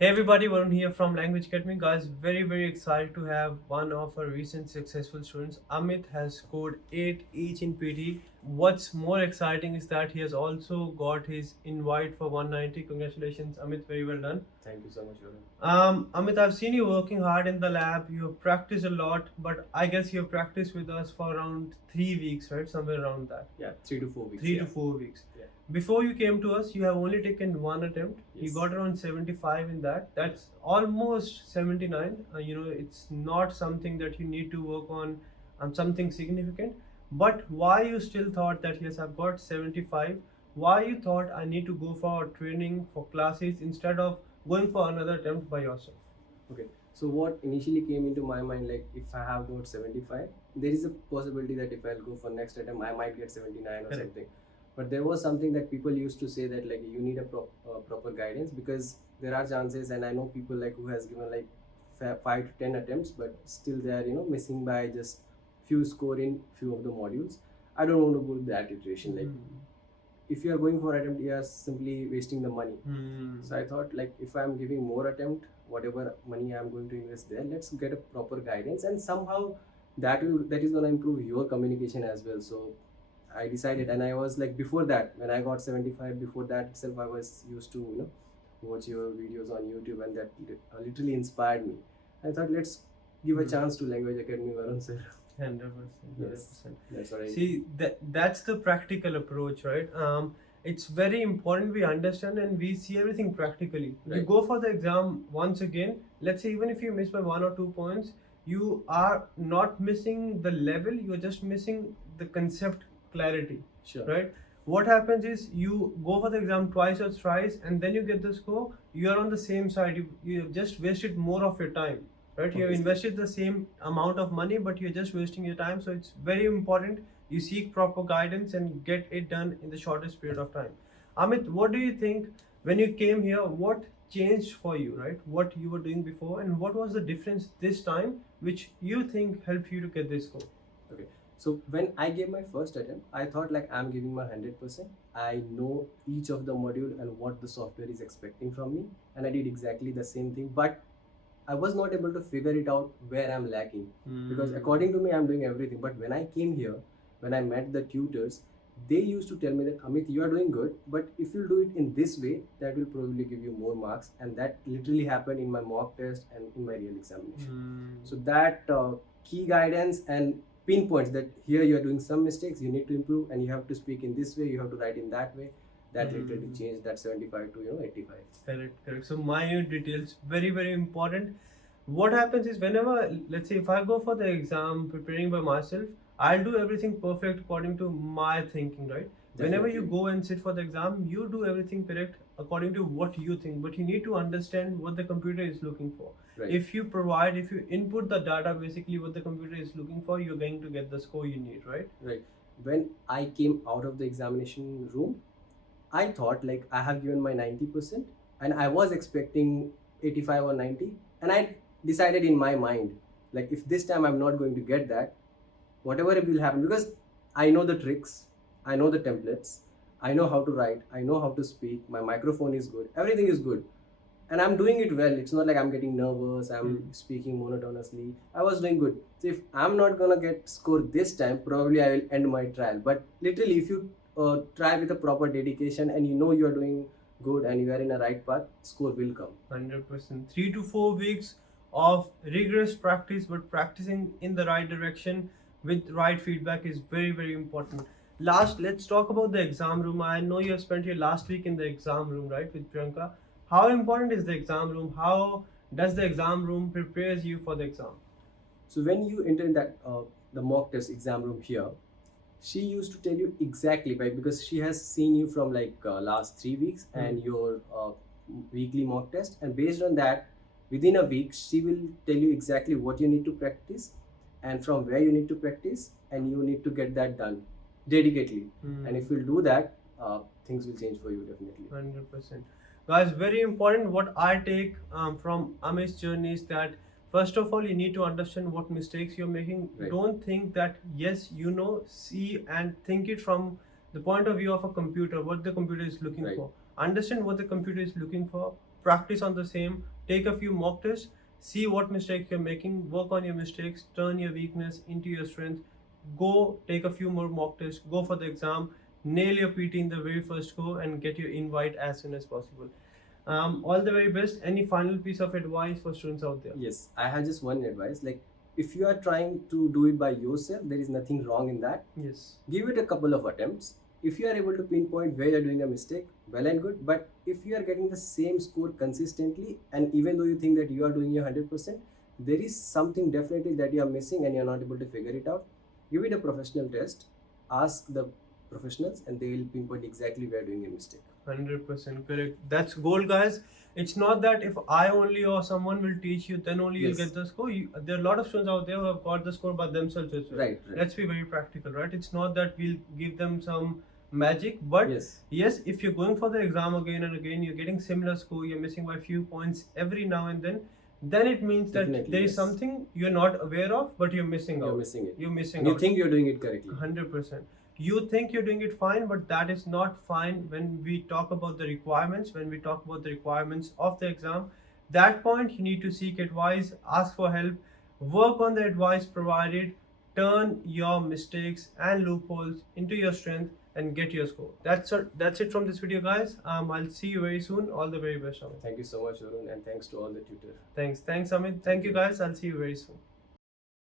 Hey everybody, Varun here from 𝗪𝗏𝗃𝗄𝗵. Guys, very excited to have one of our recent successful students. Amit has scored 8 each in PT. What's more exciting is that he has also got his invite for 190. Congratulations, Amit, very well done. Thank you so much, Varun. Amit, I've seen you working hard in the lab. You have practiced a lot, but I guess you have practiced with us for around 3 weeks, right? Somewhere around that. Yeah, 3 to 4 weeks. 3 to 4 weeks. Yeah. Before you came to us, you have only taken one attempt. Yes. You got around 75 in that. That's almost 79. It's not something that you need to work on something significant. But why you still thought that yes, I've got 75? Why you thought I need to go for training for classes instead of going for another attempt by yourself? Okay. So what initially came into my mind, like if I have got 75, there is a possibility that if I'll go for next attempt, I might get 79 or something. But there was something that people used to say that like you need a proper guidance, because there are chances, and I know people like who has given like 5 to 10 attempts, but still they are missing by just few score in few of the modules. I don't want to go that iteration. Like if you are going for attempt, you are simply wasting the money. So I thought like if I am giving more attempt, whatever money I am going to invest there, let's get a proper guidance, and somehow that is going to improve your communication as well. So I decided, and I was like, before that, when I got 75, before that itself, I was used to watch your videos on YouTube, and that literally inspired me. I thought let's give a chance to Language Academy, Varun sir. 100%. Yes, that's what I see. That's the practical approach, right? It's very important we understand and we see everything practically. Right. You go for the exam once again. Let's say even if you miss by 1 or 2 points, you are not missing the level. You are just missing the concept clarity. Sure. Right? What happens is you go for the exam twice or thrice, and then you get the score. You are on the same side. You have just wasted more of your time. Right? You have invested the same amount of money, but you're just wasting your time. So it's very important you seek proper guidance and get it done in the shortest period of time. Amit, what do you think when you came here? What changed for you, right? What you were doing before, and what was the difference this time which you think helped you to get this score? Okay. So when I gave my first attempt, I thought like I'm giving my 100%. I know each of the module and what the software is expecting from me, and I did exactly the same thing. But I was not able to figure it out where I'm lacking, because according to me, I'm doing everything. But when I came here, when I met the tutors, they used to tell me that Amit, you are doing good, but if you do it in this way, that will probably give you more marks. And that literally happened in my mock test and in my real examination. So that key guidance and pinpoints that here you are doing some mistakes, you need to improve, and you have to speak in this way, you have to write in that way. That literally changed that 75 to 85. Correct. So minute details, very important. What happens is whenever, let's say if I go for the exam preparing by myself, I'll do everything perfect according to my thinking, right? Definitely. Whenever you go and sit for the exam, you do everything correct according to what you think, but you need to understand what the computer is looking for. Right. If you input the data, basically what the computer is looking for, you're going to get the score you need, right? Right. When I came out of the examination room, I thought like I have given my 90%, and I was expecting 85 or 90, and I decided in my mind like if this time I'm not going to get that, whatever it will happen, because I know the tricks, I know the templates, I know how to write, I know how to speak, my microphone is good, everything is good, and I'm doing it well. It's not like I'm getting nervous, I'm speaking monotonously. I was doing good. So if I'm not gonna get score this time, probably I will end my trial. But literally, if you try with a proper dedication and you know you are doing good and you are in a right path, score will come. 100%. 3 to 4 weeks of rigorous practice, but practicing in the right direction with right feedback is very important. Last, let's talk about the exam room. I know you have spent your last week in the exam room, right, with Priyanka. How important is the exam room? How does the exam room prepares you for the exam? So when you enter that the mock test exam room here, she used to tell you exactly, right, because she has seen you from like last 3 weeks and your weekly mock test, and based on that, within a week she will tell you exactly what you need to practice and from where you need to practice, and you need to get that done dedicatedly. And if you'll do that, things will change for you definitely. 100%. Guys, very important. What I take from Amit's journey is that first of all, you need to understand what mistakes you're making. Right. Don't think that, yes, see and think it from the point of view of a computer, what the computer is looking Right. for. Understand what the computer is looking for, practice on the same, take a few mock tests, see what mistakes you're making, work on your mistakes, turn your weakness into your strength, go take a few more mock tests, go for the exam, nail your PT in the very first go, and get your invite as soon as possible. All the very best. Any final piece of advice for students out there? Yes, I have just one advice. Like, if you are trying to do it by yourself, there is nothing wrong in that. Yes. Give it a couple of attempts. If you are able to pinpoint where you are doing a mistake, well and good. But if you are getting the same score consistently, and even though you think that you are doing your 100%, there is something definitely that you are missing and you are not able to figure it out. Give it a professional test. Ask the professionals, and they will pinpoint exactly where you are doing a mistake. 100% correct. That's gold, guys. It's not that if I only or someone will teach you, then only you'll get the score. There are a lot of students out there who have got the score by themselves as well. Right. Let's be very practical, right? It's not that we'll give them some magic, but yes, if you're going for the exam again and again, you're getting similar score, you're missing by a few points every now and then it means that there is something you're not aware of, but you're missing out. You're missing it. You're missing out. You think you're doing it correctly. 100%. You think you're doing it fine, but that is not fine. When we talk about the requirements, of the exam, that point you need to seek advice, ask for help, work on the advice provided, turn your mistakes and loopholes into your strength, and get your score. That's it from this video, guys. I'll see you very soon. All the very best, Amit. Thank you so much, Arun, and thanks to all the tutors. Thanks, Amit. Thank you, guys. I'll see you very soon.